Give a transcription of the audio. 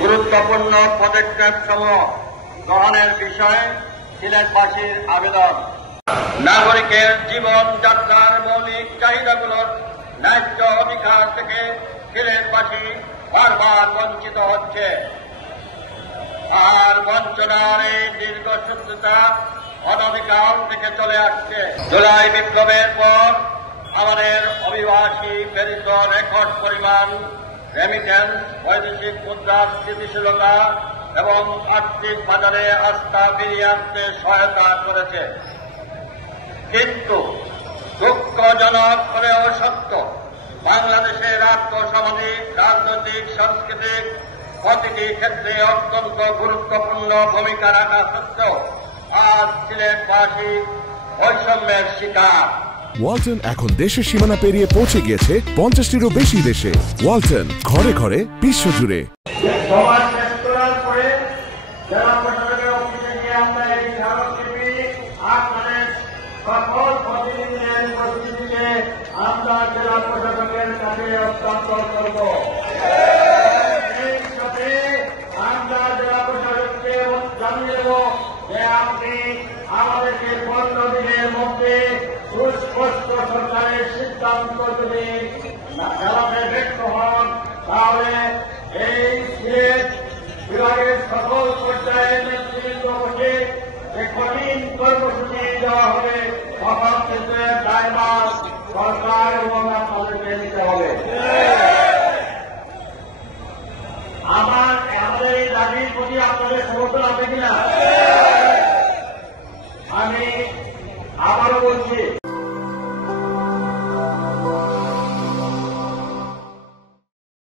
গুরুত্বপূর্ণ পদক্ষেপ সমূহ গ্রহণের বিষয়ে সিলেটবাসীর আবেদন। নাগরিকের জীবনযাত্রার মৌলিক চাহিদাগুলোর ন্যায্য অধিকার থেকে সিলেটবাসী বারবার বঞ্চিত হচ্ছে। আর বঞ্চনার এই দীর্ঘসূত্রতা অনধিকার থেকে চলে আসছে। জুলাই বিপ্লবের পর আমাদের অভিবাসী প্রেরিত রেকর্ড পরিমাণ রেমিটেন্স, বৈদেশিক মুদ্রার স্থিতিশীলতা এবং আর্থিক বাজারে আস্থা ফিরিয়ে আনতে সহায়তা করেছে। কিন্তু দুঃখজনক হলেও সত্য, বাংলাদেশের আর্থসামাজিক, রাজনৈতিক, সাংস্কৃতিক প্রতিটি ক্ষেত্রে অত্যন্ত গুরুত্বপূর্ণ ভূমিকা রাখা সত্ত্বেও আজ সিলেটবাসী বৈষম্যের শিকার। ওয়ালটন এখন দেশের সীমানা পেরিয়ে পৌঁছে গিয়েছে 50টিরও বেশি দেশে। ওয়ালটন, ঘরে ঘরে, বিশ্বজুড়ে। আমরা জেলা প্রশাসকের কাছে হস্তান্তর করব। এই সাথে আমরা জেলা প্রশাসককে জানিয়ে দেব যে আপনি আমাদেরকে 15 দিনের মধ্যে সুস্পষ্ট সরকারের সিদ্ধান্ত যদি জানাতে ব্যর্থ হন, তাহলে এই সিলেট বিভাগের সকল পর্যায়ে নেতৃত্ব বসে যে কঠিন কর্মসূচি দেওয়া হবে, তখন কিন্তু দায়ভার সরকার এবং আপনাদেরকে নিতে হবে।